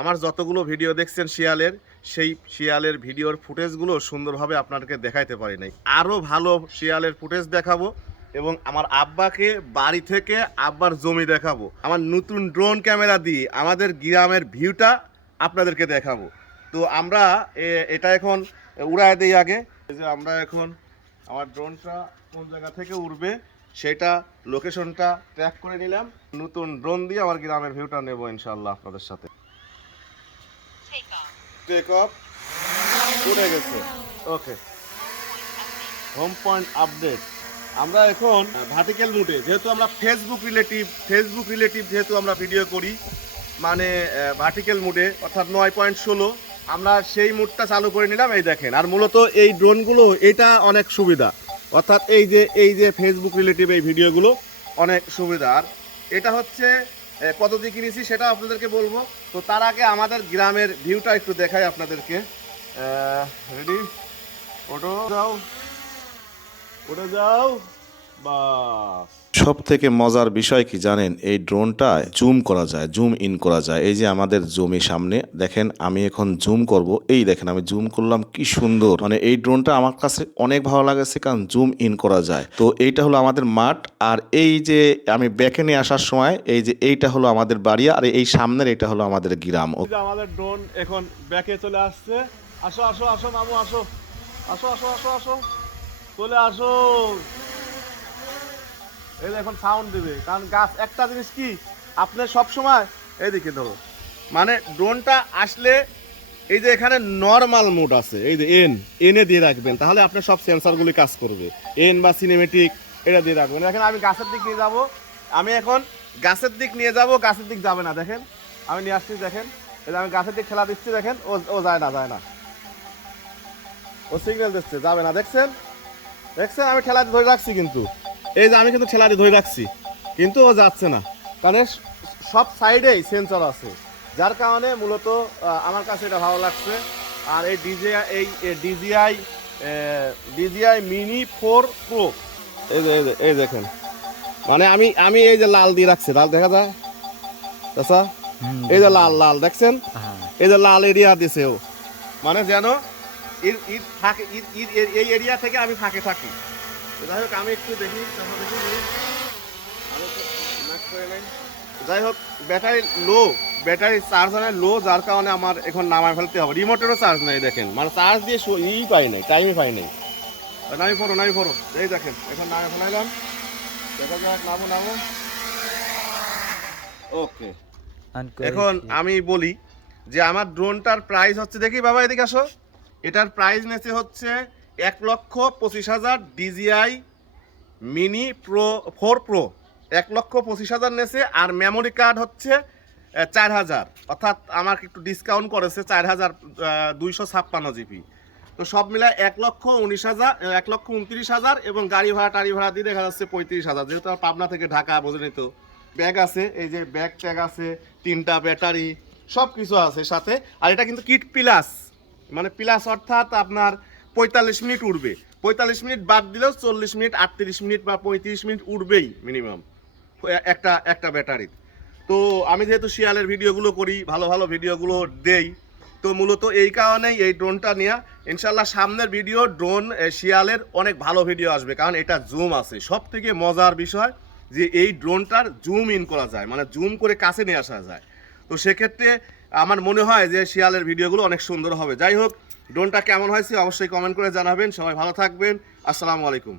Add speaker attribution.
Speaker 1: আমার যতগুলো ভিডিও দেখছেন শিয়ালের, সেই শিয়ালের ভিডিওর ফুটেজগুলো সুন্দরভাবে আপনাদেরকে দেখাইতে পারি নাই। আরও ভালো শিয়ালের ফুটেজ দেখাবো এবং আমার আব্বাকে বাড়ি থেকে আব্বার জমি দেখাবো। আমার নতুন ড্রোন ক্যামেরা দিয়ে আমাদের গ্রামের ভিউটা আপনাদেরকে দেখাবো। তো আমরা এটা এখন উড়ায় দিই আগে। যে আমরা এখন আমার ড্রোনটা কোন জায়গা থেকে উড়বে সেটা লোকেশনটা ট্র্যাক করে নিলাম। নতুন ড্রোন দিয়ে আমার গ্রামের ভিউটা নেব ইনশাল্লাহ আপনাদের সাথে. টেক অফ উড়ে গেছে। ওকে হোম পয়েন্ট আপডেট আমরা এখন ভার্টিক্যাল মুডে যেহেতু আমরা ফেসবুক রিলেটিভ ফেসবুক রিলেটিভ যেহেতু আমরা ভিডিও করি মানে ভার্টিক্যাল মুডে অর্থাৎ নয় পয়েন্ট ষোলো, আমরা সেই মুডটা চালু করে নিলাম, এই দেখেন। আর মূলত এই ড্রোনগুলো এটা অনেক সুবিধা। অর্থাৎ এই যে এই যে ফেসবুক রিলেটিভ এই ভিডিওগুলো অনেক সুবিধা। আর এটা হচ্ছে কত দিয়ে কিনেছি সেটা আপনাদেরকে বলব। তো তার আগে আমাদের গ্রামের ভিউটা একটু দেখাই আপনাদেরকে। রেডি ওটো যাও। ওটা যাও। বাস।
Speaker 2: সব থেকে মজার বিষয় কি জানেন? এই ড্রোনটায় জুম করা যায়, জুম ইন করা যায়। এই যে আমাদের জমি সামনে, দেখেন আমি এখন জুম করব। এই দেখেন আমি জুম করলাম, কি সুন্দর। মানে এই ড্রোনটা আমার কাছে অনেক ভালো লাগেছে, কারণ জুম ইন করা যায়। তো এইটা হলো আমাদের মাঠ, আর এই যে আমি ব্যাকে নিয়ে আসার সময়, এই যে এইটা হলো আমাদের বাড়ি, আর এই সামনের এটা হলো আমাদের গ্রাম।
Speaker 1: আমাদের ড্রোন এখন ব্যাকে চলে আসছে। আসো আসো আসো আসো। আসো আসো আসো আসো। চলে আসো। এই এখন সাউন্ড দিবে, কারণ গাছ, একটা জিনিস কি, আপনি সব সময় এইদিকে ধরো মানে ড্রোনটা আসলে এই যে এখানে নর্মাল মোড আছে, এই যে এন এনে দিয়ে রাখবেন, তাহলে আপনার সব সেন্সারগুলি কাজ করবে। এন বা সিনেমেটিক এটা দিয়ে রাখবেন। দেখেন, আমি গাছের দিক নিয়ে যাব, আমি এখন গাছের দিক নিয়ে যাব, গাছের দিক যাবে না, দেখেন, আমি নিয়ে আসছি, দেখেন, এই আমি গাছের দিক খেলা দিচ্ছি, দেখেন, ও ও যায় না যায় না। ও সিগন্যাল দিচ্ছে, যাবে না, দেখছেন? দেখছেন? আমি খেলা ধরে রাখছি কিন্তু। এই যে আমি কিন্তু ঠেলা দিয়ে ধরে রাখছি কিন্তু ও যাচ্ছে না। কারণ সব সাইডেই সেন্সর আছে। যার কারণে মূলত আমার কাছে এটা ভালো লাগছে। আর এই ডিজিআই এই DJI DJI mini four pro এই যে এই দেখেন। মানে আমি আমি এই যে লাল দিয়ে রাখছি লাল দেখা যায়? চাচা? এই যে লাল লাল দেখছেন? এই যে লাল এরিয়া দিছে ও। মানে যেন এই এরিয়া থেকে আমি ফাঁকে থাকি। যাই হোক আমি একটু দেখি। যাই হোক ব্যাটারি লো ব্যাটারি চার্জ হয় লো যার কারণে আমার এখন নামায় ফেলতে হবে। রিমোটেরও চার্জ নেই দেখেন। মানে চার্জ দিয়ে ই পাই নাই টাইমই পাই নাই। নামি পড়ো নামি পড়ো। এই দেখেন এখন নামে ফেলাইলাম দেখা যাক নামো নামো। ওকে এখন আমি বলি যে আমার ড্রোনটার প্রাইস হচ্ছে দেখি বাবা এদিকে আসো। এটার প্রাইস নেছে হচ্ছে এক লক্ষ পঁচিশ হাজার DJI mini pro, four pro. এক লক্ষ পঁচিশ হাজার নেছে আর মেমোরি কার্ড হচ্ছে চার হাজার। অর্থাৎ আমাকে একটু ডিসকাউন্ট করেছে চার হাজার দুইশো ছাপ্পান্ন জিবি। তো সব মিলায় এক লক্ষ উনিশ হাজার এক লক্ষ উনত্রিশ হাজার এবং গাড়ি ভাড়া টাড়ি ভাড়া দিয়ে দেখা যাচ্ছে পঁয়ত্রিশ হাজার। যেহেতু আমার পাবনা থেকে ঢাকা বোঝেনি তো, ব্যাগ আছে, এই যে ব্যাগ ট্যাগ আছে, তিনটা ব্যাটারি সব কিছু আছে সাথে। আর এটা কিন্তু কিট প্লাস মানে প্লাস অর্থাৎ আপনার পঁয়তাল্লিশ মিনিট উঠবে পঁয়তাল্লিশ মিনিট বাদ দিলেও চল্লিশ মিনিট, আটত্রিশ মিনিট বা পঁয়ত্রিশ মিনিট উঠবেই মিনিমাম একটা একটা ব্যাটারি। তো আমি যেহেতু শিয়ালের ভিডিওগুলো করি, ভালো ভালো ভিডিওগুলো দেই, তো মূলত এই কারণেই এই ড্রোনটা নেওয়া ইনশাল্লাহ সামনের ভিডিও ড্রোন শিয়ালের অনেক ভালো ভিডিও আসবে, কারণ এটা জুম আছে। সব থেকে মজার বিষয় যে এই ড্রোনটার জুম ইন করা যায় মানে জুম করে কাছে নিয়ে আসা যায়। তো সেক্ষেত্রে আমার মনে হয় যে শিয়ালের ভিডিওগুলো অনেক সুন্দর হবে। যাই হোক ড্রোনটা কেমন হয়েছে অবশ্যই কমেন্ট করে জানাবেন। সবাই ভালো থাকবেন। আসসালামু আলাইকুম।